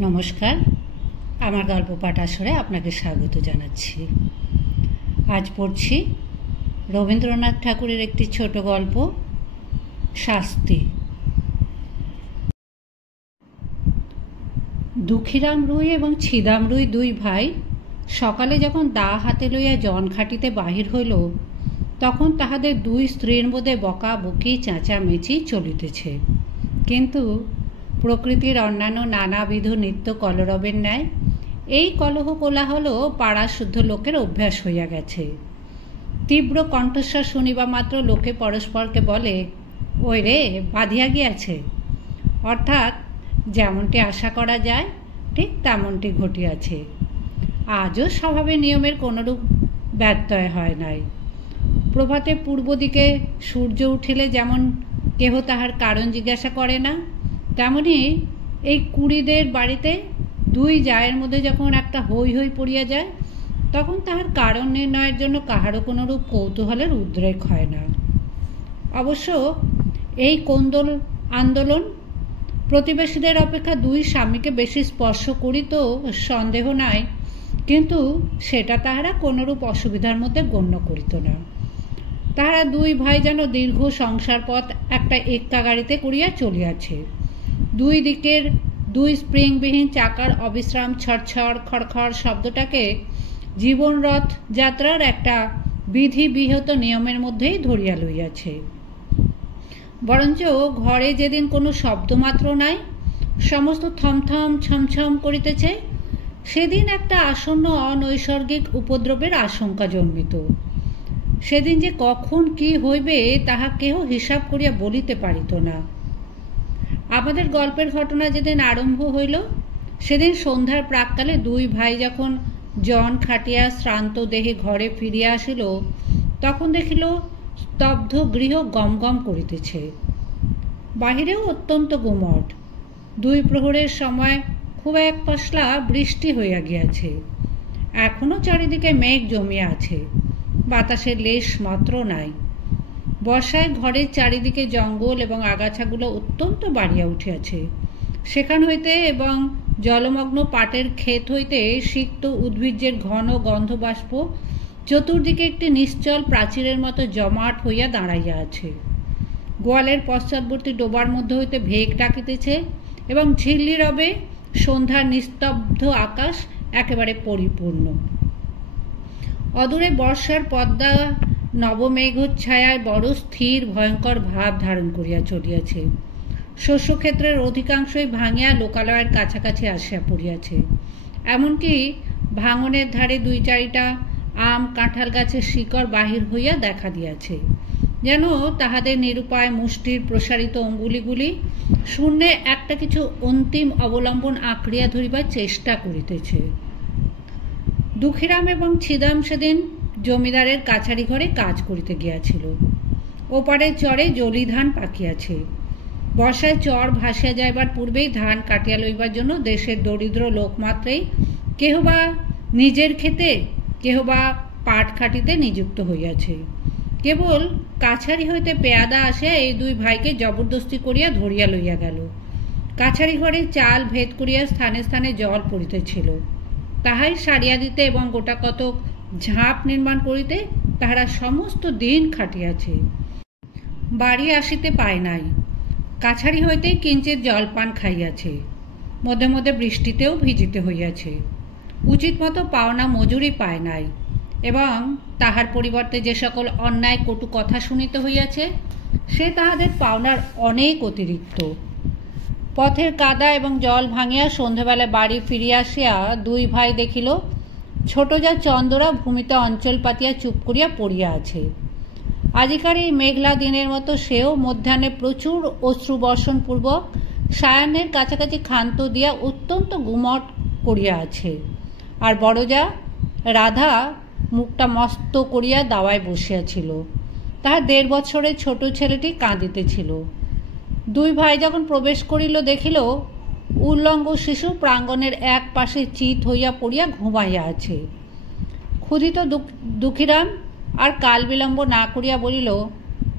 নমস্কার, আমার গল্প পাঠ আসরে আপনাকে স্বাগত জানাচ্ছি। আজ পড়ছি রবীন্দ্রনাথ ঠাকুরের একটি ছোট গল্প, শাস্তি। দুঃখীরাম রুই এবং ছিদাম রুই দুই ভাই সকালে যখন দা হাতে লইয়া জন খাটিতে বাহির হইল, তখন তাহাদের দুই স্ত্রীর মধ্যে বকাবকি চেঁচামেচি চলিতেছে। কিন্তু প্রকৃতির অন্যান্য নানাবিধ নিত্য কলরবের ন্যায় এই কলহ কোলাহল পাড়া শুদ্ধ লোকের অভ্যাস হইয়া গেছে। তীব্র কণ্ঠস্বর শুনিবা মাত্র লোকে পরস্পরকে বলে, ওই রে বাঁধিয়া গিয়াছে। অর্থাৎ যেমনটি আশা করা যায় ঠিক তেমনটি ঘটিয়াছে। আজও স্বভাবের নিয়মের কোনরূপ ব্যত্যয় হয় নাই। প্রভাতে পূর্ব দিকে সূর্য উঠিলে যেমন কেহ তাহার কারণ জিজ্ঞাসা করে না, তেমনি এই কুড়িদের বাড়িতে দুই জায়ের মধ্যে যখন একটা হৈ হৈ পড়িয়া যায়, তখন তাহার কারণ নির্ণয়ের জন্য কাহারও কোনোরূপ কৌতূহলের উদ্রেক হয় না। অবশ্য এই কোন্দল আন্দোলন প্রতিবেশীদের অপেক্ষা দুই স্বামীকে বেশি স্পর্শ করিত সন্দেহ নাই, কিন্তু সেটা তাহারা কোনোরূপ অসুবিধার মধ্যে গণ্য করিত না। তাহারা দুই ভাই যেন দীর্ঘ সংসার পথ একটা এক্কা গাড়িতে করিয়া চলিয়াছে। দুই দিকের দুই স্প্রিংবিহীন চাকার অবিশ্রাম ছড়ছড় খড়খড় শব্দটাকে জীবনরথ যাত্রার একটা বিধিবিহত নিয়মের মধ্যেই ধরিয়া লইয়াছে। বরঞ্চ ঘরে যেদিন কোনো শব্দমাত্র নাই, সমস্ত থমথম ছমছম করিতেছে, সেদিন একটা আসন্ন অনৈসর্গিক উপদ্রবের আশঙ্কা জন্মিত। সেদিন যে কখন কি হইবে তাহা কেহ হিসাব করিয়া বলিতে পারিত না। আমাদের গল্পের ঘটনা যেদিন আরম্ভ হইল, সেদিন সন্ধ্যার প্রাককালে দুই ভাই যখন জন খাটিয়া শ্রান্ত দেহে ঘরে ফিরিয়া আসিল, তখন দেখিল স্তব্ধ গৃহ গমগম করিতেছে। বাহিরেও অত্যন্ত গুমট। দুই প্রহরের সময় খুব এক পশলা বৃষ্টি হইয়া গিয়াছে। এখনো চারিদিকে মেঘ জমিয়া আছে, বাতাসের লেশ মাত্র নাই। বর্ষায় ঘরের চারিদিকে জঙ্গল এবং আগাছাগুলো অত্যন্ত বাড়িয়া উঠিয়াছে। সেখান হইতে এবং জলমগ্ন পাটের ক্ষেত হইতে সিক্ত উদ্ভিজ্জের ঘন গন্ধবাষ্প চতুর্দিকে একটি নিশ্চল প্রাচীরের মতো জমাট হইয়া দাঁড়াইয়া আছে। গোয়ালের পশ্চাৎবর্তী ডোবার মধ্যে হইতে ভেগ ডাকিতেছে এবং ঝিল্লি রবে সন্ধ্যার নিস্তব্ধ আকাশ একেবারে পরিপূর্ণ। অদূরে বর্ষার পদ্মা নবমেঘচ্ছায়ায় বড় স্থির ভয়ঙ্কর ভাব ধারণ করিয়া চলিয়াছে। শস্যক্ষেত্রের অধিকাংশই ভাঙিয়া লোকালয়ের কাছাকাছি আসিয়া পড়িয়াছে। এমনকি ভাঙনের ধারে দুই চারিটা আম কাঁঠাল গাছের শিকড় বাহির হইয়া দেখা দিয়াছে, যেন তাহাদের নিরুপায় মুষ্টির প্রসারিত অঙ্গুলিগুলি শূন্যে একটা কিছু অন্তিম অবলম্বন আঁকড়িয়া ধরিবার চেষ্টা করিতেছে। দুঃখীরাম এবং ছিদাম সেদিন জমিদারের কাছারি ঘরে কাজ করিতে গিয়াছিল। ওপারে চরে জলি ধান পাকিয়াছে। বর্ষায় চর ভাসিয়া যাইবার পূর্বেই ধান কাটিয়া লইবার জন্য দেশের দরিদ্র লোকমাত্রেই কেহ বা নিজের ক্ষেতে, কেহ বা পাট খাটিতে নিযুক্ত হইয়াছে। কেবল কাছারি হইতে পেয়াদা আসিয়া এই দুই ভাইকে জবরদস্তি করিয়া ধরিয়া লইয়া গেল। কাছারি ঘরে চাল ভেদ করিয়া স্থানে স্থানে জল পড়িতেছিল। তাহাই সারিয়া দিতে এবং গোটা কতক ঝাঁপ নির্মাণ করিতে তাহারা সমস্ত দিন খাটিয়াছে। বাড়ি আসিতে পায় নাই। কাছারি হইতেই কিঞ্চিত জলপান খাইয়াছে। মধ্যে মধ্যে বৃষ্টিতেও ভিজিতে হইয়াছে। উচিত মতো পাওনা মজুরি পায় নাই এবং তাহার পরিবর্তে যে সকল অন্যায় কটু কথা শুনিতে হইয়াছে, সে তাহাদের পাওনার অনেক অতিরিক্ত। পথের কাদা এবং জল ভাঙিয়া সন্ধ্যাবেলা বাড়ি ফিরিয়া আসিয়া দুই ভাই দেখিল ছোট যা চন্দরা ভূমিতে অঞ্চল পাতিয়া চুপ করিয়া পড়িয়া আছে। আজিকার এই মেঘলা দিনের মতো সেও মধ্যাহ্নে প্রচুর অশ্রুবর্ষণপূর্বক সায়াহ্নের কাছাকাছি ক্ষান্ত দিয়া অত্যন্ত গুমট করিয়া আছে। আর বড় যা রাধা মুখটা মস্ত করিয়া দাওয়ায় বসিয়াছিল। তাহার 1.5 বছরের ছোট ছেলেটি কাঁদিতেছিল। দুই ভাই যখন প্রবেশ করিল, দেখিল উল্লঙ্গ শিশু প্রাঙ্গণের এক পাশে চিত হইয়া পড়িয়া ঘুমাইয়া আছে। ক্ষুধিত দুঃখীরাম আর কাল বিলম্ব না করিয়া বলিল,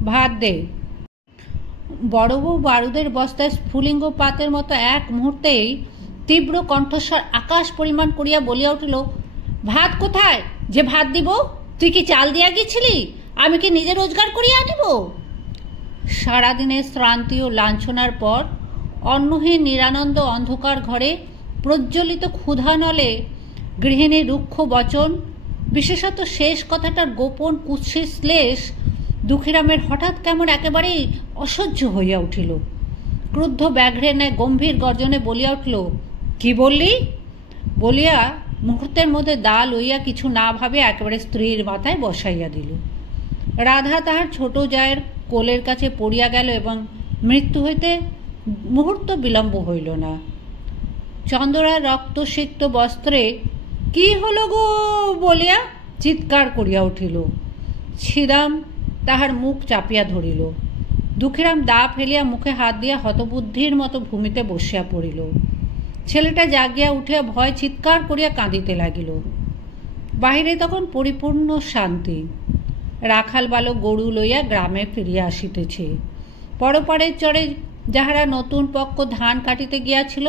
ভাত দে। বড় বউ বারুদের বস্তায় স্ফুলিঙ্গ পাতের মতো এক মুহূর্তেই তীব্র কণ্ঠস্বর আকাশ পরিমাণ করিয়া বলিয়া উঠিল, ভাত কোথায় যে ভাত দিব? তুই কি চাল দিয়া গেছিলি? আমি কি নিজে রোজগার করিয়া আনিব? সারাদিনের শ্রান্তি ও লাঞ্ছনার পর অন্নহীন নিরানন্দ অন্ধকার ঘরে প্রজ্বলিত ক্ষুধা নলে গৃহিণীর রুক্ষ বচন, বিশেষত শেষ কথাটার গোপন কুৎসিত শ্লেষ দুঃখীরামের হঠাৎ কেমন একেবারেই অসহ্য হইয়া উঠিল। ক্রুদ্ধ ব্যাঘ্রের ন্যায় গম্ভীর গর্জনে বলিয়া উঠিল, কি বললি? বলিয়া মুহূর্তের মধ্যে দা লইয়া কিছু না ভাবে একেবারে স্ত্রীর মাথায় বসাইয়া দিল। রাধা তাহার ছোট জায়ের কোলের কাছে পড়িয়া গেল এবং মৃত্যু হইতে মুহূর্ত বিলম্ব হইল না। চন্দ্রার রক্তসিক্ত বস্ত্রে কি হলো গো বলিয়া চিৎকার করিয়া উঠিল। ছিদাম তাহার মুখ চাপিয়া ধরিল। দুঃখীরাম দা ফেলিয়া মুখে হাত দিয়া হতবুদ্ধির মতো ভূমিতে বসিয়া পড়িল। ছেলেটা জাগিয়া উঠিয়া ভয় চিৎকার করিয়া কাঁদিতে লাগিল। বাহিরে তখন পরিপূর্ণ শান্তি। রাখাল বালক গরু লইয়া গ্রামে ফিরিয়া আসিতেছে। পরপারের চরে যাহারা নতুন পক্ষ ধান কাটিতে গিয়াছিল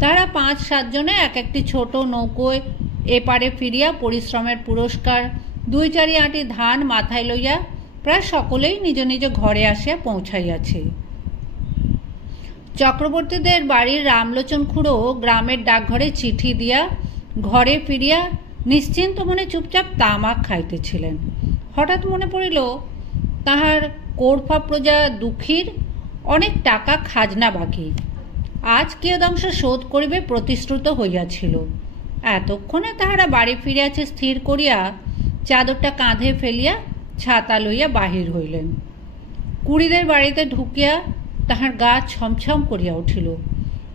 তাহারা 5-7 জনে এক একটি ছোট নৌকোয় এপারে ফিরিয়া পরিশ্রমের পুরস্কার 2-4 আঁটি ধান মাথায় লইয়া প্রায় সকলেই নিজ নিজ ঘরে আসিয়া পৌঁছাইয়াছে। চক্রবর্তীদের বাড়ির রামলোচন খুড়ো গ্রামের ডাকঘরে চিঠি দিয়া ঘরে ফিরিয়া নিশ্চিন্ত মনে চুপচাপ তামাক খাইতেছিলেন। হঠাৎ মনে পড়িল তাহার কোরফা প্রজা দুঃখীর অনেক টাকা খাজনা বাকি, আজ কিয়দংশ শোধ করিবে প্রতিশ্রুত হইয়াছিল। এতক্ষণে তাহারা বাড়ি ফিরিয়াছে স্থির করিয়া চাদরটা কাঁধে ফেলিয়া ছাতা লইয়া বাহির হইলেন। কুড়িদের বাড়িতে ঢুকিয়া তাহার গা ছমছম করিয়া উঠিল।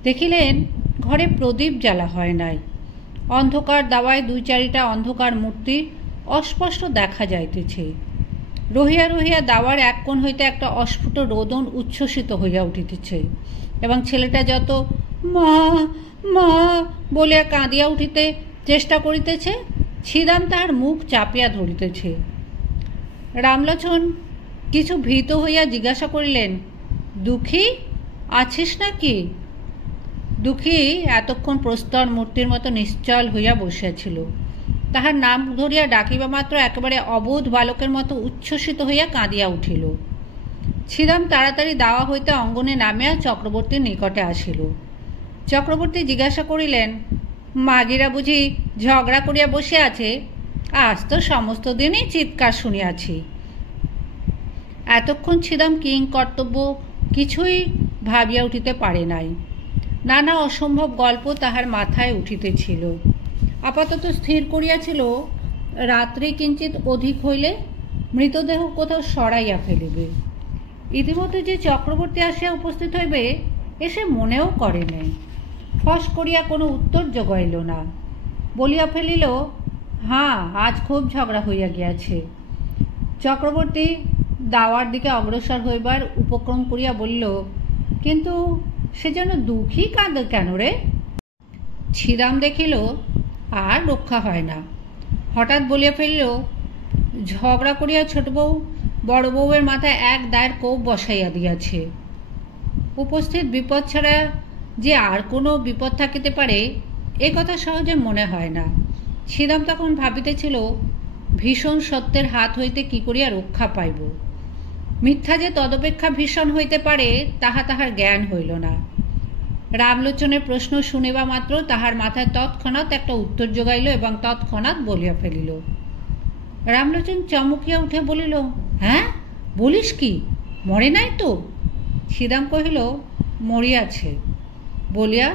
দেখিলেন ঘরে প্রদীপ জ্বালা হয় নাই। অন্ধকার দাওয়ায় 2-4টা অন্ধকার মূর্তি অস্পষ্ট দেখা যাইতেছে। রহিয়া রহিয়া দাওয়ার এক কোণ হইতে একটা অস্ফুট রোদন উচ্ছ্বসিত হইয়া উঠিতেছে এবং ছেলেটা যত মা মা বলিয়া কাঁদিয়া উঠিতে চেষ্টা করিতেছে, ছিদাম তাহার মুখ চাপিয়া ধরিতেছে। রামলোচন কিছু ভীত হইয়া জিজ্ঞাসা করিলেন, দুঃখী আছিস নাকি? দুঃখী এতক্ষণ প্রস্তর মূর্তির মতো নিশ্চল হইয়া বসিয়াছিল। তাহার নাম ধরিয়া ডাকিবা মাত্র একেবারে অবোধ বালকের মতো উচ্ছ্বসিত হইয়া কাঁদিয়া উঠিল। ছিদাম তাড়াতাড়ি দাওয়া হইতে অঙ্গনে নামিয়া চক্রবর্তীর নিকটে আসিল। চক্রবর্তী জিজ্ঞাসা করিলেন, মাগিরা বুঝি ঝগড়া করিয়া বসে আছে? আজ তো সমস্ত দিনই চিৎকার শুনিয়াছি। এতক্ষণ ছিদাম কিং কর্তব্য কিছুই ভাবিয়া উঠিতে পারে নাই। নানা অসম্ভব গল্প তাহার মাথায় উঠিতেছিল। আপাতত স্থির করিয়াছিল রাত্রি কিঞ্চিত অধিক হইলে মৃতদেহ কোথাও সরাইয়া ফেলিবে। ইতিমধ্যে যে চক্রবর্তী আসিয়া উপস্থিত হইবে এসে মনেও করে নাই। ফস করিয়া কোনো উত্তর জোগাইল না। বলিয়া ফেলিল, হ্যাঁ, আজ খুব ঝগড়া হইয়া গিয়াছে। চক্রবর্তী দাওয়ার দিকে অগ্রসর হইবার উপক্রম করিয়া বলিল, কিন্তু সে যেন দুঃখী কাঁদে কেন রে? ছিদাম দেখিল আর রক্ষা হয় না। হঠাৎ বলিয়া ফেলিল, ঝগড়া করিয়া ছোট বউ বড় বউয়ের মাথায় এক দায়ের কোপ বসাইয়া দিয়াছে। উপস্থিত বিপদ ছাড়া যে আর কোনো বিপদ থাকিতে পারে এ কথা সহজে মনে হয় না। ছিদাম তখন ভাবিতেছিল ভীষণ সত্যের হাত হইতে কি করিয়া রক্ষা পাইব। মিথ্যা যে তদপেক্ষা ভীষণ হইতে পারে তাহা তাহার জ্ঞান হইল না। রামলোচনের প্রশ্ন শুনিবা মাত্র তাহার মাথায় তৎক্ষণাৎ একটা উত্তর জোগাইল এবং তৎক্ষণাৎ বলিয়া ফেলিল। রামলোচন চমকিয়া উঠে বলিল, হ্যাঁ, বলিস কি? মরে নাই তো? ছিদাম কহিল, মরিয়াছে বলিয়া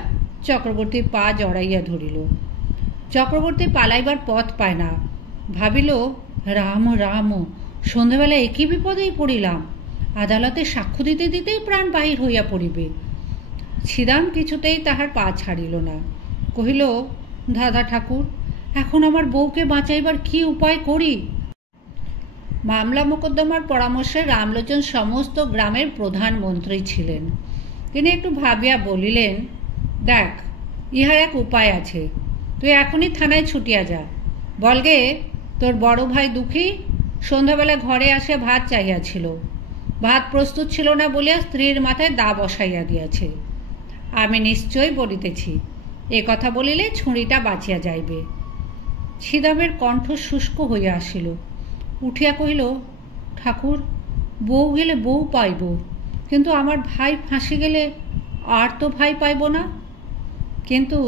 চক্রবর্তীর পা জড়াইয়া ধরিল। চক্রবর্তী পালাইবার পথ পায় না। ভাবিল, রাম রাম, সন্ধ্যাবেলা একই বিপদেই পড়িলাম। আদালতে সাক্ষ্য দিতে দিতেই প্রাণ বাহির হইয়া পড়িবে। ছিদাম কিছুতেই তাহার পা ছাড়িল না। কহিল, দাদা ঠাকুর, এখন আমার বউকে বাঁচাইবার কি উপায় করি? মামলা মোকদ্দমার পরামর্শে রামলোচন সমস্ত গ্রামের প্রধানমন্ত্রী ছিলেন। তিনি একটু ভাবিয়া বলিলেন, দেখ, ইহার এক উপায় আছে। তুই এখনই থানায় ছুটিয়া যা। বলগে তোর বড় ভাই দুঃখী সন্ধ্যাবেলা ঘরে আসে ভাত চাহিয়াছিল। ভাত প্রস্তুত ছিল না বলিয়া স্ত্রীর মাথায় দা বসাইয়া দিয়াছে। আমি নিশ্চয়ই বলিতেছি, এ কথা বলিলে ছুরিটা বাঁচিয়া যাইবে। ছিদামের কণ্ঠ শুষ্ক হইয়া আসিল। উঠিয়া কহিল, ঠাকুর, বউ গেলে বউ পাইব, কিন্তু আমার ভাই ফাঁসি গেলে আর তো ভাই পাইব না। কিন্তু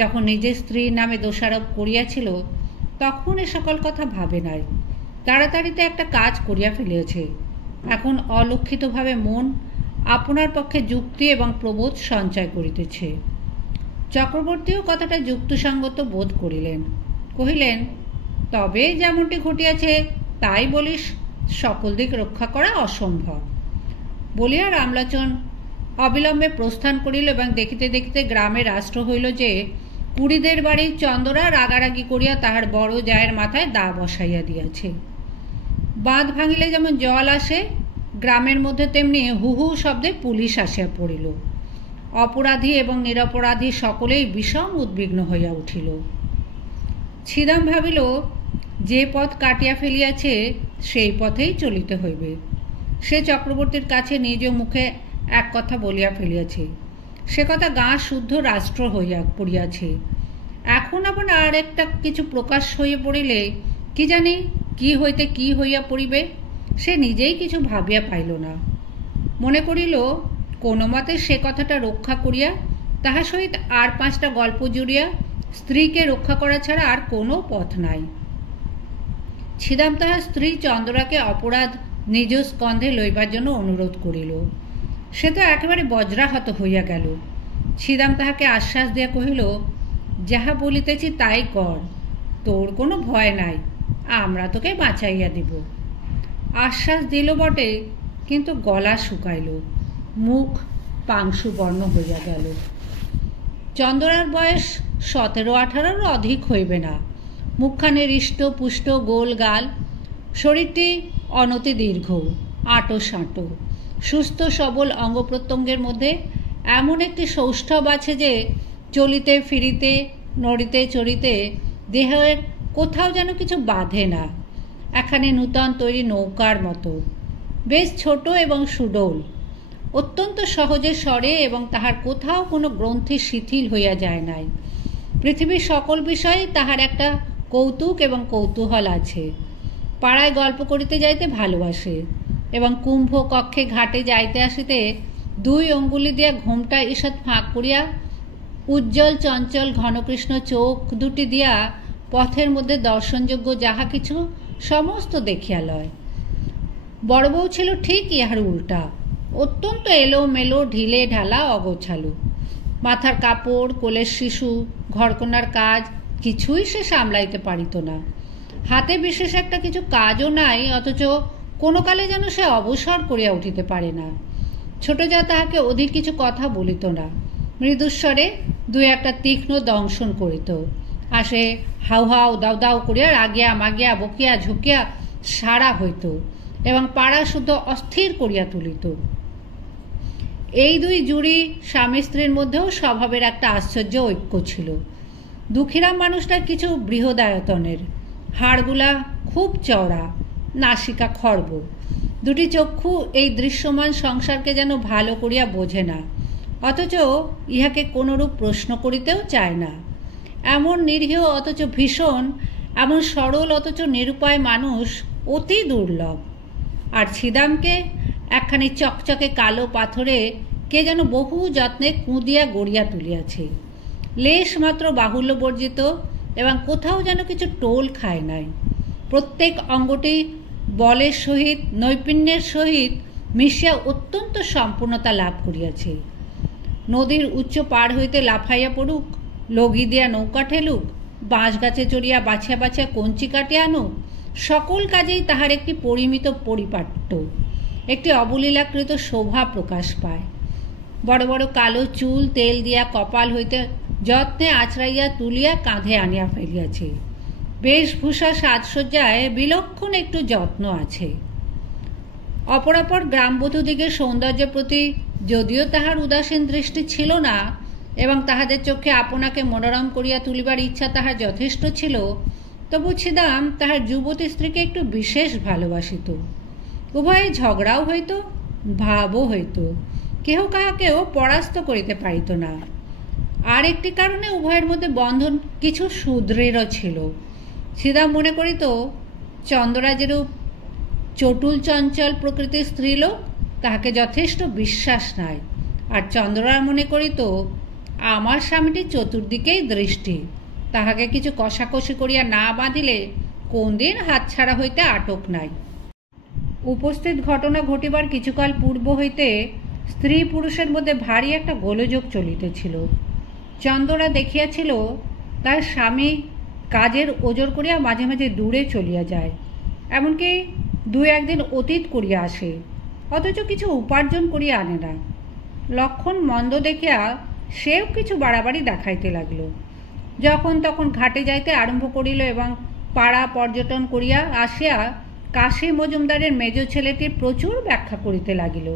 যখন নিজের স্ত্রীর নামে দোষারোপ করিয়াছিল তখন এ সকল কথা ভাবে নাই। তাড়াতাড়িতে একটা কাজ করিয়া ফেলিয়াছে। এখন অলক্ষিতভাবে মন আপনার পক্ষে যুক্তি এবং প্রবোধ সঞ্চয় করিতেছে। চক্রবর্তীও কথাটা যুক্তিসঙ্গত বোধ করিলেন। কহিলেন, তবে যেমনটি ঘটিয়াছে তাই বলিস সকল দিক রক্ষা করা অসম্ভব। বলিয়া রামলোচন অবিলম্বে প্রস্থান করিল এবং দেখিতে দেখিতে গ্রামে রাষ্ট্র হইল যে কুড়িদের বাড়ির চন্দরা রাগারাগি করিয়া তাহার বড় জায়ের মাথায় দা বসাইয়া দিয়াছে। বাঁধ ভাঙিলে যেমন জল আসে, গ্রামের মধ্যে তেমনি হু হু শব্দে পুলিশ আসিয়া পড়িল। অপরাধী এবং নিরপরাধী সকলেই বিষম উদ্বিগ্ন হইয়া উঠিল। ছিদাম ভাবিল, যে পথ কাটিয়া ফেলিয়াছে সেই পথেই চলিতে হইবে। সে চক্রবর্তীর কাছে নিজ মুখে এক কথা বলিয়া ফেলিয়াছে, সে কথা গাঁ শুদ্ধ রাষ্ট্র হইয়া পড়িয়াছে। এখন আবার আর একটা কিছু প্রকাশ হইয়া পড়িলে কি জানি কি হইতে কি হইয়া পড়িবে, সে নিজেই কিছু ভাবিয়া পাইল না। মনে করিল কোনো মতে সে কথাটা রক্ষা করিয়া তাহার সহিত আর 5টা গল্প জুড়িয়া স্ত্রীকে রক্ষা করা ছাড়া আর কোনো পথ নাই। ছিদাম তাহার স্ত্রী চন্দ্রাকে অপরাধ নিজ স্কন্ধে লইবার জন্য অনুরোধ করিল। সে তো একেবারে বজ্রাহত হইয়া গেল। ছিদাম তাহাকে আশ্বাস দিয়া কহিল, যাহা বলিতেছি তাই কর, তোর কোনো ভয় নাই, আমরা তোকে বাঁচাইয়া দিব। আশ্বাস দিল বটে, কিন্তু গলা শুকাইল, মুখ পাংশু বর্ণ হইয়া গেল। চন্দ্রার বয়স 17-18 অধিক হইবে না। মুখখানে হৃষ্ট পুষ্ট গোল গাল, শরীরটি অনতি দীর্ঘ, আঁটো সাঁটো, সুস্থ সবল অঙ্গ প্রত্যঙ্গের মধ্যে এমন একটি সৌষ্ঠব আছে যে চলিতে ফিরিতে নড়িতে চড়িতে দেহের কোথাও যেন কিছু বাঁধে না, এখানে নূতন তৈরি নৌকার মতো। বেশ ছোট এবং সুডৌল, অত্যন্ত সহজে সরে এবং তাহার কোথাও কোনো গ্রন্থি শিথিল হইয়া যায় নাই। পৃথিবীর সকল বিষয়ে তাহার একটা কৌতুক এবং কৌতূহল আছে। পাড়ায় গল্প করিতে যাইতে ভালোবাসে এবং কুম্ভ কক্ষে ঘাটে যাইতে আসিতে 2 অঙ্গুলি দিয়া ঘোমটা ঈষৎ ফাঁক করিয়া উজ্জ্বল চঞ্চল ঘনকৃষ্ণ চোখ দুটি দিয়া পথের মধ্যে দর্শনযোগ্য যাহা কিছু সমস্ত দেখিয়া লয়। বড় বউ ছিল ঠিক ইহার উল্টা, অত্যন্ত এলোমেলো ঢিলে ঢালা অগোছালো। মাথার কাপড়, কোলের শিশু, ঘরকন্নার কাজ কিছুই সে সামলাইতে পারিত না। হাতে বিশেষ একটা কিছু কাজও নাই, অথচ কোনো কালে যেন সে অবসর করিয়া উঠিতে পারে না। ছোট যা তাহাকে অধিক কিছু কথা বলিত না, মৃদুস্বরে 2-একটা তীক্ষ্ণ দংশন করিত, আর সে হাউ হাউ দাউ দাউ করিয়া রাগিয়া মাগিয়া বকিয়া ঝুঁকিয়া সারা হইত এবং পাড়া শুদ্ধ অস্থির করিয়া তুলিত। এই 2 জুড়ি স্বামী স্ত্রীর মধ্যেও স্বভাবের একটা আশ্চর্য ঐক্য ছিল। দুঃখীরাম মানুষটা কিছু বৃহদায়তনের, হাড়গুলা খুব চওড়া, নাসিকা খর্ব, 2টি চক্ষু এই দৃশ্যমান সংসারকে যেন ভালো করিয়া বোঝে না, অথচ ইহাকে কোনরূপ প্রশ্ন করিতেও চায় না। এমন নিরীহ অথচ ভীষণ, এমন সরল অথচ নিরুপায় মানুষ অতি দুর্লভ। আর ছিদামকে একখানি চকচকে কালো পাথরে কে যেন বহু যত্নে কুঁদিয়া গড়িয়া তুলিয়াছে। লেশ মাত্র বাহুল্য বর্জিত এবং কোথাও যেন কিছু টোল খায় নাই। প্রত্যেক অঙ্গটি বলের সহিত নৈপুণ্যের সহিত মিশিয়া অত্যন্ত সম্পূর্ণতা লাভ করিয়াছে। নদীর উচ্চ পার হইতে লাফাইয়া পড়ুক, লগি দিয়া নৌকা ঠেলুক, বাঁশ গাছে চড়িয়া বাছিয়া বাছিয়া কঞ্চি কাটিয়া আনুক, সকল কাজেই তাহার একটি পরিমিত পরিপাট্য, একটি অবলীলাকৃত শোভা প্রকাশ পায়। বড় বড় কালো চুল তেল দিয়া কপাল হইতে যত্নে আছড়াইয়া তুলিয়া কাঁধে আনিয়া ফেলিয়াছে। বেশভূষা সাজসজ্জায় বিলক্ষণ একটু যত্ন আছে। অপরাপর গ্রামবধূদিগের সৌন্দর্যের প্রতি যদিও তাহার উদাসীন দৃষ্টি ছিল না এবং তাহাদের চোখে আপনাকে মনোরম করিয়া তুলিবার ইচ্ছা তাহার যথেষ্ট ছিল, তবু ছিদাম তাহার যুবতী স্ত্রীকে একটু বিশেষ ভালোবাসিত। উভয়ে ঝগড়াও হইত, ভাবও হইত, কেহ কাহাকেও পরাস্ত করিতে পারিত না। আর একটি কারণে উভয়ের মধ্যে বন্ধন কিছু সুদৃঢ় ছিল। ছিদাম মনে করিত চন্দ্রা যেরূপ চটুল চঞ্চল প্রকৃতির স্ত্রীলোক, তাহাকে যথেষ্ট বিশ্বাস নাই। আর চন্দ্রা মনে করিত আমার স্বামীটির চতুর্দিকেই দৃষ্টি, তাহাকে কিছু কষাকষি করিয়া না বাঁধিলে কোন দিন হাতছাড়া হইতে আটক নাই। উপস্থিত ঘটনা ঘটিবার কিছুকাল পূর্ব হইতে স্ত্রী পুরুষের মধ্যে ভারী একটা গোলযোগ চলিতেছিল। চন্দ্রা দেখিয়াছিল তার স্বামী কাজের ওজর করিয়া মাঝে মাঝে দূরে চলিয়া যায়, এমনকি দুই একদিন অতীত করিয়া আসে, অথচ কিছু উপার্জন করিয়া আনে না। লক্ষণ মন্দ দেখিয়া সেও কিছু বাড়াবাড়ি দেখাইতে লাগিল। যখন তখন ঘাটে যাইতে আরম্ভ করিল এবং পাড়া পর্যটন করিয়া আসিয়া কাশী মজুমদারের মেজ ছেলেটির প্রচুর ব্যাখ্যা করিতে লাগিল।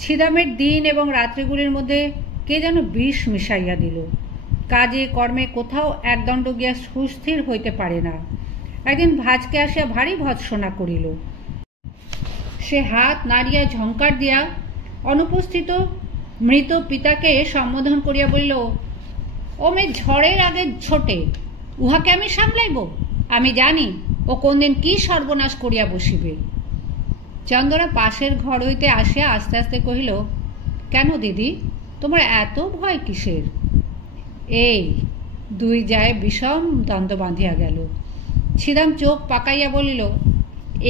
ছিদামের দিন এবং রাত্রিগুলির মধ্যে কে যেন বিষ মিশাইয়া দিল। কাজে কর্মে কোথাও একদণ্ড গিয়া সুস্থির হইতে পারে না। একদিন ভাজকে আসিয়া ভারী ভৎসনা করিল। সে হাত নাড়িয়া ঝঙ্কার দিয়া অনুপস্থিত মৃত পিতাকে সম্বোধন করিয়া বলিল, ও মেয়ে ঝড়ের আগে ছোটে, উহাকে আমি সামলাইব? আমি জানি ও কোন দিন কি সর্বনাশ করিয়া বসিবে। চন্দ্রা পাশের ঘর হইতে আসিয়া আস্তে আস্তে কহিল, কেন দিদি, তোমার এত ভয় কিসের? এই দুই যায় বিষম দ্বন্দ্ব বাঁধিয়া গেল। ছিদাম চোখ পাকাইয়া বলিল,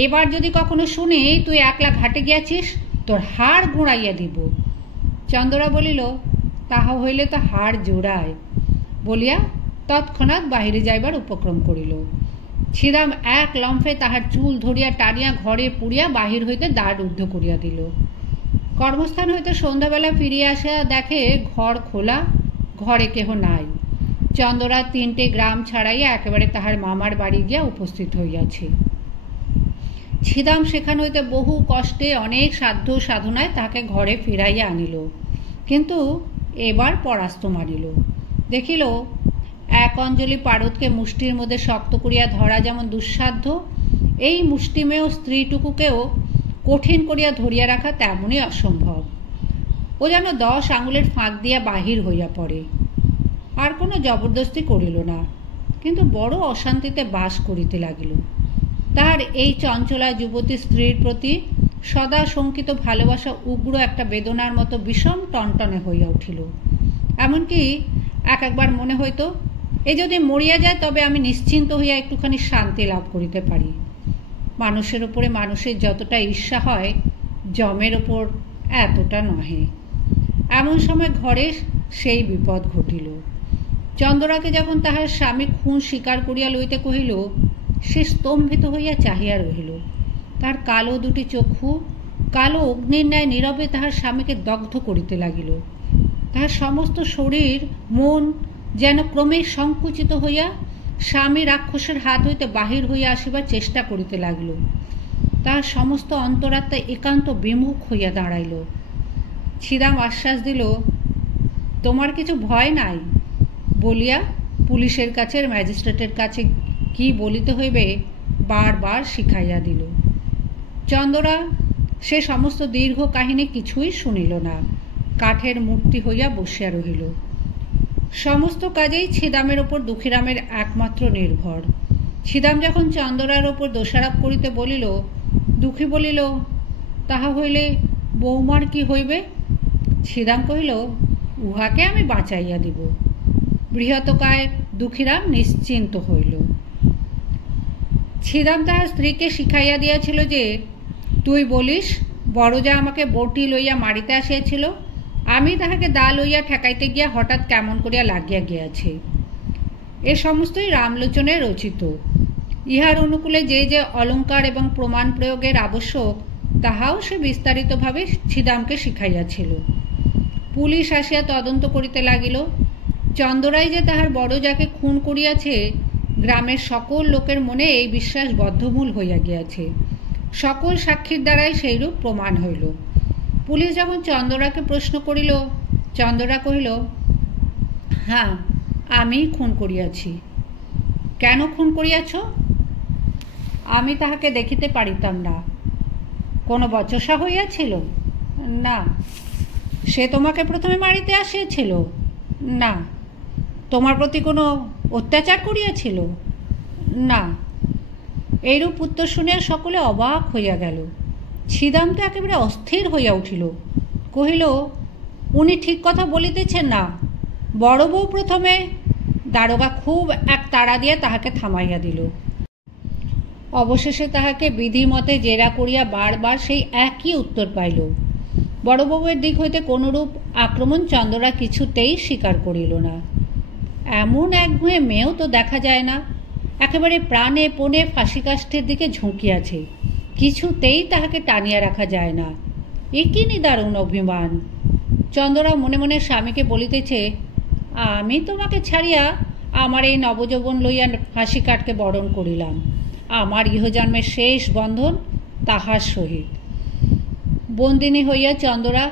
এবার যদি কখনো শুনি তুই একলা ঘাটে গিয়াছিস, তোর হাড় গুঁড়াইয়া দিব। চন্দ্রা বলিল, তাহা হইলে তো হাড় জোড়ায়, বলিয়া তৎক্ষণাৎ বাহিরে যাইবার উপক্রম করিল। ছিদাম এক লম্ফে তাহার চুল ধরিয়া টানিয়া ঘরে পুড়িয়া বাহির হইতে দ্বার রুদ্ধ করিয়া দিল। কর্মস্থান হইতে সন্ধ্যাবেলা ফিরিয়া আসিয়া দেখে ঘর খোলা, ঘরে কেহ নাই। চন্দ্রা 3টে গ্রাম ছাড়াইয়া একেবারে তাহার মামার বাড়ি গিয়া উপস্থিত হইয়াছে। ছিদাম সেখান হইতে বহু কষ্টে অনেক সাধ্য সাধনায় তাহাকে ঘরে ফিরাইয়া আনিল, কিন্তু এবার পরাস্ত মানিল। দেখিল এক অঞ্জলি পারদকে মুষ্টির মধ্যে শক্ত করিয়া ধরা যেমন দুঃসাধ্য, এই মুষ্টিমেয় স্ত্রীটুকুকেও কঠিন করিয়া ধরিয়া রাখা তেমনই অসম্ভব। ও যেন 10 আঙুলের ফাঁক দিয়া বাহির হইয়া পড়ে। আর কোনো জবরদস্তি করিল না, কিন্তু বড় অশান্তিতে বাস করিতে লাগিল। তাহার এই চঞ্চলা যুবতী স্ত্রীর প্রতি সদা শঙ্কিত ভালোবাসা উগ্র একটা বেদনার মতো বিষম টনটনে হইয়া উঠিল। এমনকি একবার মনে হইত, এ যদি মরিয়া যায় তবে আমি নিশ্চিন্ত হইয়া একটুখানি শান্তি লাভ করিতে পারি। মানুষের ওপরে মানুষের যতটা ঈর্ষা হয়, যমের ওপর এতটা নহে। এমন সময় ঘরে সেই বিপদ ঘটিল। চন্দ্রাকে যখন তাহার স্বামী খুন স্বীকার করিয়া লইতে কহিল, সে স্তম্ভিত হইয়া চাহিয়া রহিল। তার কালো দুটি চক্ষু কালো অগ্নির ন্যায় নীরবে তাহার স্বামীকে দগ্ধ করিতে লাগিল। তাহার সমস্ত শরীর মন যেন ক্রমে সংকুচিত হইয়া স্বামী রাক্ষসের হাত হইতে বাহির হইয়া আসিবার চেষ্টা করিতে লাগিল। তাহার সমস্ত অন্তরাত্মা একান্ত বিমুখ হইয়া দাঁড়াইল। ছিদাম আশ্বাস দিল, তোমার কিছু ভয় নাই বলিয়া পুলিশের কাছে, ম্যাজিস্ট্রেটের কাছে কি বলিতে হইবে বারবার শিখাইয়া দিল। চন্দ্রা সে সমস্ত দীর্ঘ কাহিনী কিছুই শুনিল না, কাঠের মূর্তি হইয়া বসিয়া রহিল। সমস্ত কাজেই ছিদামের ওপর দুঃখীরামের একমাত্র নির্ভর। ছিদাম যখন চন্দ্রার ওপর দোষারোপ করিতে বলিল, দুঃখী বলিল, তাহা হইলে বৌমার কি হইবে? ছিদাম কহিল, উহাকে আমি বাঁচাইয়া দিব। বৃহৎকায় দুঃখীরাম নিশ্চিন্ত হইল। ছিদাম তাহার স্ত্রীকে শিখাইয়া দিয়াছিল যে, তুই বলিস বড়জা আমাকে বটি লইয়া মারিতে আসিয়াছিল, আমি তাহাকে দা লইয়া ঠেকাইতে গিয়া হঠাৎ কেমন করিয়া লাগিয়া গিয়াছে। এ সমস্তই রামলোচনে রচিত। ইহার অনুকূলে যে যে অলঙ্কার এবং প্রমাণ প্রয়োগের আবশ্যক, তাহাও সে বিস্তারিতভাবে ছিদামকে শিখাইয়াছিল। পুলিশ আসিয়া তদন্ত করিতে লাগিল। চন্দ্রাই যে তাহার বড়জাকে খুন করিয়াছে, গ্রামের সকল লোকের মনে এই বিশ্বাস বদ্ধমূল হইয়া গিয়াছে। সকল সাক্ষীর দ্বারাই সেইরূপ প্রমাণ হইল। পুলিশ যখন চন্দ্রাকে প্রশ্ন করিল, চন্দ্রা কহিল, হ্যাঁ, আমি খুন করিয়াছি। কেন খুন করিয়াছ? আমি তাহাকে দেখিতে পারিতাম না। কোনো বচসা হইয়াছিল? না। সে তোমাকে প্রথমে মারিতে আসিয়াছিল? না। তোমার প্রতি কোনো অত্যাচার করিয়াছিল? না। এইরূপ উত্তর শুনিয়া সকলে অবাক হইয়া গেল। ছিদাম তো একেবারে অস্থির হইয়া উঠিল, কহিল, উনি ঠিক কথা বলিতেছেন না। বড় বউ প্রথমে। দারোগা খুব এক তাড়া দিয়া তাহাকে থামাইয়া দিল। অবশেষে তাহাকে বিধিমতে জেরা করিয়া বারবার সেই একই উত্তর পাইল। বড় বউয়ের দিক হইতে কোনরূপ আক্রমণ চন্দ্রা কিছুতেই স্বীকার করিল না। এমন একগুঁয়ে মেয়েও তো দেখা যায় না, একেবারে প্রাণে পণে ফাঁসিকাষ্ঠের দিকে ঝুঁকিয়াছে, কিছুতেই তাহাকে টানিয়া রাখা যায় না। এ কি নিদারুণ অভিমান! চন্দ্রা মনে মনে স্বামীকে বলিতেছে, আমি তোমাকে ছাড়িয়া আমার এই নবযৌবন লইয়া ফাঁসি কাঠকে বরণ করিলাম। আমার ইহজন্মের শেষ বন্ধন তাহার সহিত। বন্দিনী হইয়া চন্দ্রা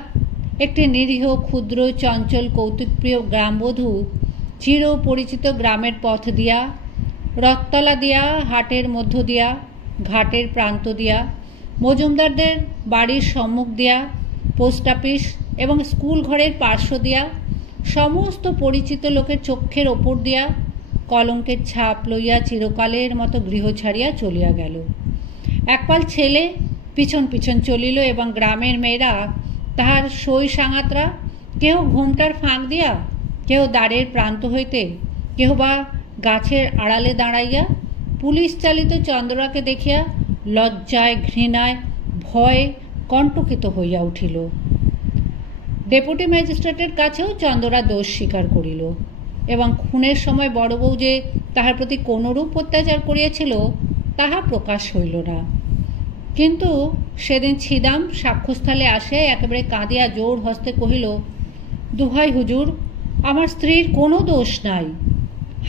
একটি নিরীহ ক্ষুদ্র চঞ্চল কৌতুকপ্রিয় গ্রামবধূ চির পরিচিত গ্রামের পথ দিয়া, রথতলা দিয়া, হাটের মধ্য দিয়া, ঘাটের প্রান্ত দিয়া, মজুমদারদের বাড়ির সম্মুখ দিয়া, পোস্ট অফিস এবং স্কুল ঘরের পার্শ্ব দিয়া, সমস্ত পরিচিত লোকের চক্ষের ওপর দিয়া কলঙ্কের ছাপ লইয়া চিরকালের মতো গৃহ ছাড়িয়া চলিয়া গেল। একপাল ছেলে পিছন পিছন চলিল এবং গ্রামের মেয়েরা তাহার সই সাঙাতরা কেহ ঘুমটার ফাঁক দিয়া, কেহ দ্বারের প্রান্ত হইতে, কেহ বা গাছের আড়ালে দাঁড়াইয়া পুলিশ চালিত চন্দ্রাকে দেখিয়া লজ্জায়, ঘৃণায়, ভয়ে কণ্টকিত হইয়া উঠিল। ডেপুটি ম্যাজিস্ট্রেটের কাছেও চন্দ্রা দোষ স্বীকার করিল এবং খুনের সময় বড় বউ যে তাহার প্রতি কোনরূপ অত্যাচার করিয়াছিল তাহা প্রকাশ হইল না। কিন্তু সেদিন ছিদাম সাক্ষ্যস্থলে আসে একেবারে কাঁদিয়া জোর হস্তে কহিল, দুহাই হুজুর, আমার স্ত্রীর কোনো দোষ নাই।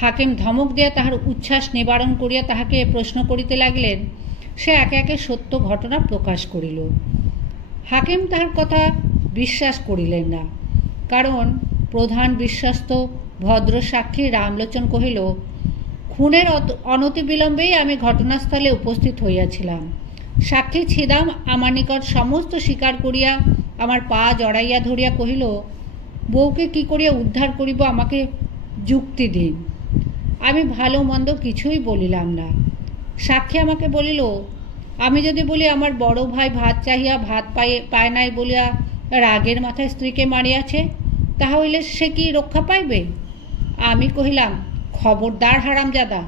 হাকিম ধমক দিয়া তাহার উচ্ছ্বাস নিবারণ করিয়া তাহাকে প্রশ্ন করিতে লাগিলেন। সে একে একে সত্য ঘটনা প্রকাশ করিল। হাকিম তাহার কথা বিশ্বাস করিলেন না, কারণ প্রধান বিশ্বস্ত ভদ্র সাক্ষী রামলোচন কহিল, খুনের অনতিবিলম্বেই আমি ঘটনাস্থলে উপস্থিত হইয়াছিলাম। সাক্ষী ছিদাম আমার নিকট সমস্ত স্বীকার করিয়া আমার পা জড়াইয়া ধরিয়া কহিল, বউকে কি করিয়া উদ্ধার করিব আমাকে যুক্তি দিন। আমি ভালো মন্দ কিছুই বলিলাম না। সাক্ষী আমাকে বলিল, আমি যদি বলি আমার বড় ভাই ভাত চাহিয়া ভাত পায় নাই বলিয়া রাগের মাথায় স্ত্রীকে মারিয়াছে, তাহা হইলে সে কি রক্ষা পাইবে? আমি কহিলাম, খবরদার হারামজাদা,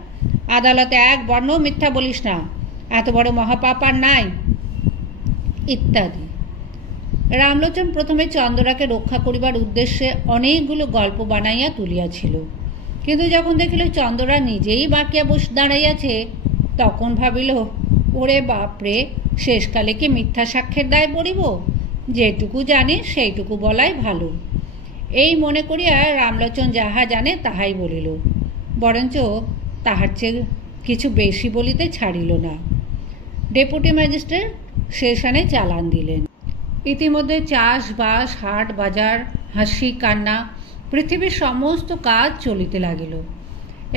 আদালতে এক বর্ণ মিথ্যা বলিস না, এত বড় মহাপাপ আর নাই, ইত্যাদি। রামলোচন প্রথমে চন্দ্রাকে রক্ষা করিবার উদ্দেশ্যে অনেকগুলো গল্প বানাইয়া তুলিয়াছিল, কিন্তু যখন দেখিল চন্দ্রা নিজেই বাঁকিয়া বসে দাঁড়াইয়াছে, তখন ভাবিল, ওরে বাপরে, শেষকালে কি মিথ্যা সাক্ষ্যের দায় পড়িব? যেটুকু জানি সেইটুকু বলাই ভালো। এই মনে করিয়া রামলোচন যাহা জানে তাহাই বলিল, বরঞ্চ তাহার চেয়ে কিছু বেশি বলিতে ছাড়িল না। ডেপুটি ম্যাজিস্ট্রেট সেশনে চালান দিলেন। ইতিমধ্যে চাষবাস, হাট বাজার, হাসি কান্না, পৃথিবীর সমস্ত কাজ চলিতে লাগিল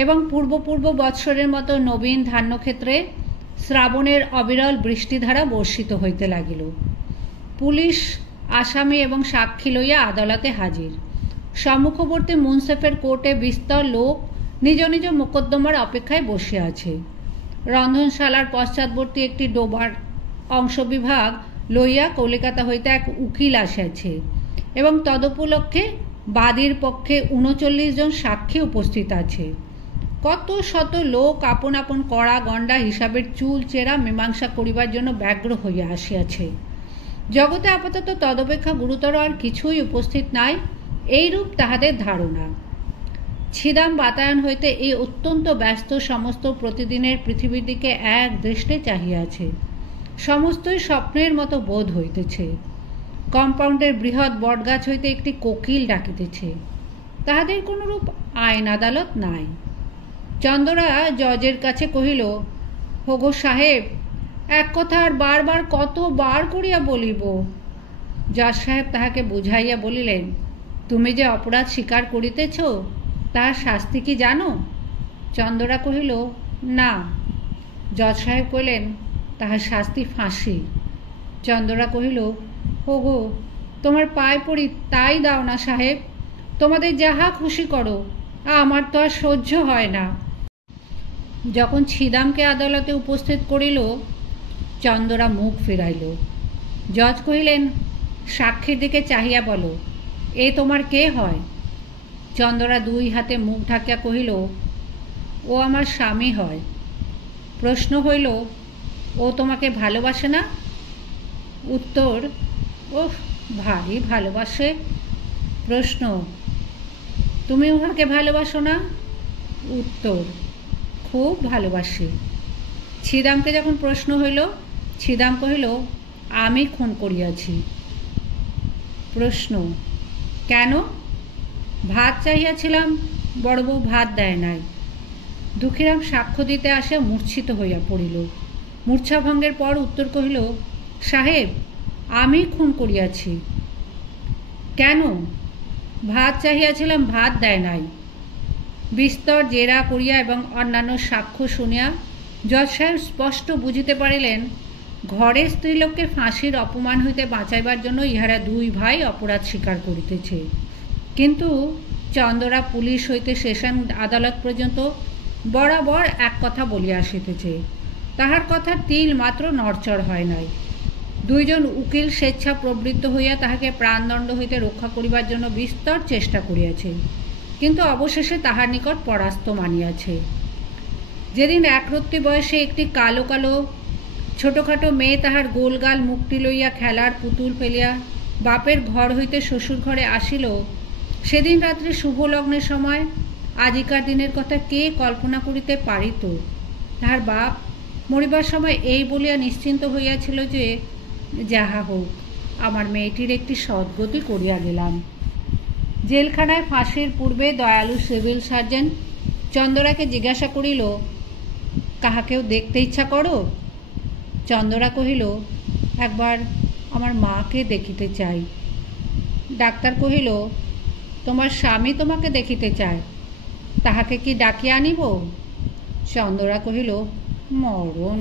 এবং পূর্ব বৎসরের মতো নবীন ধান্যক্ষেত্রে শ্রাবণের অবিরল বৃষ্টিধারা বর্ষিত হইতে লাগিল। পুলিশ, আসামি এবং সাক্ষী লইয়া আদালতে হাজির। সম্মুখবর্তী মুন্সেফের কোর্টে বিস্তর লোক নিজ নিজ মোকদ্দমার অপেক্ষায় বসে আছে। রন্ধনশালার পশ্চাৎবর্তী একটি ডোবার অংশবিভাগ লইয়া কলিকাতা হইতে এক উকিল আসিয়াছে এবং তদুপলক্ষে বাদীর পক্ষে ৩৯ জন সাক্ষী উপস্থিত আছে। কত শত লোক আপন আপন কড়া গণ্ডা হিসাবের চুল চেরা মীমাংসা করিবার জন্য ব্যগ্র হইয়া আসিয়াছে। জগতে আপাতত তদপেক্ষা গুরুতর আর কিছুই উপস্থিত নাই, এইরূপ তাহাদের ধারণা। ছিদাম বাতায়ন হইতে এই অত্যন্ত ব্যস্ত সমস্ত প্রতিদিনের পৃথিবীর দিকে এক দৃষ্টে চাহিয়াছে। সমস্তই স্বপ্নের মতো বোধ হইতেছে। কম্পাউন্ডের বৃহৎ বটগাছ হইতে একটি কোকিল ডাকিতেছে। তাহাদের কোনরূপ আইন আদালত নাই। চন্দ্রা জজের কাছে কহিল, হোগো সাহেব, এক কথা আর বারবার কতবার করিয়া বলিব? জজ সাহেব তাহাকে বুঝাইয়া বলিলেন, তুমি যে অপরাধ স্বীকার করিতেছ তাহার শাস্তি কি জানো? চন্দ্রা কহিল, না। জজ সাহেব কহিলেন, তাহার শাস্তি ফাঁসি। চন্দ্রা কহিল, ওগো, তোমার পায়ে পড়ি, তাই দাও না সাহেব, তোমাদের যাহা খুশি করো, আমার তো আর সহ্য হয় না। যখন ছিদামকে আদালতে উপস্থিত করিল, চন্দরা মুখ ফিরাইল। জজ কহিলেন, সাক্ষীর দিকে চাহিয়া বলো, এ তোমার কে হয়? চন্দরা দুই হাতে মুখ ঢাকিয়া কহিল, ও আমার স্বামী হয়। প্রশ্ন হইল, ও তোমাকে ভালোবাসে না? উত্তর, ও ভারী ভালোবাসে। প্রশ্ন, তুমি উহাকে ভালোবাসো না? উত্তর, খুব ভালোবাসি। ছিদামকে যখন প্রশ্ন হইল, ছিদাম কহিল, আমি খুন করিয়াছি। প্রশ্ন, কেন? ভাত চাহিয়াছিলাম, বড় বউ ভাত দেয় নাই। দুঃখীরাম সাক্ষ্য দিতে আসে মূর্ছিত হইয়া পড়িল। মূর্ছাভঙ্গের পর উত্তর কহিল, সাহেব, আমি খুন করিয়াছি। কেন? ভাত চাহিয়াছিলাম, ভাত দেয় নাই। বিস্তর জেরা করিয়া এবং অন্যান্য সাক্ষ্য শুনিয়া জজ সাহেব স্পষ্ট বুঝিতে পারিলেন, ঘরে স্ত্রীলোককে ফাঁসির অপমান হইতে বাঁচাইবার জন্য ইহারা দুই ভাই অপরাধ স্বীকার করিতেছে। কিন্তু চন্দরা পুলিশ হইতে সেশন আদালত পর্যন্ত বরাবর এক কথা বলিয়া আসিতেছে। তাহার কথা তিল মাত্র নড়চড় হয় নাই। দুইজন উকিল স্বেচ্ছা প্রবৃত্ত হইয়া তাহাকে প্রাণদণ্ড হইতে রক্ষা করিবার জন্য বিস্তর চেষ্টা করিয়াছে, কিন্তু অবশেষে তাহার নিকট পরাস্ত মানিয়াছে। যেদিন একরত্তি বয়সে একটি কালো কালো ছোটোখাটো মেয়ে তাহার গোলগাল মুখটি লইয়া খেলার পুতুল ফেলিয়া বাপের ঘর হইতে শ্বশুর ঘরে আসিল, সেদিন রাত্রে শুভ লগ্নের সময় আজিকার দিনের কথা কে কল্পনা করিতে পারিত? তাহার বাপ মরিবার সময় এই বলিয়া নিশ্চিন্ত হইয়াছিল যে, যাহা হোক, আমার মেয়েটির একটি সদ্গতি করিয়া গেলাম। জেলখানায় ফাঁসির পূর্বে দয়ালু সিভিল সার্জন চন্দরাকে জিজ্ঞাসা করিল, কাহাকেও দেখতে ইচ্ছা করো? চন্দরা কহিল, একবার আমার মাকে দেখিতে চাই। ডাক্তার কহিল, তোমার স্বামী তোমাকে দেখিতে চায়, তাহাকে কি ডাকিয়া আনিব? চন্দরা কহিল, মরণ।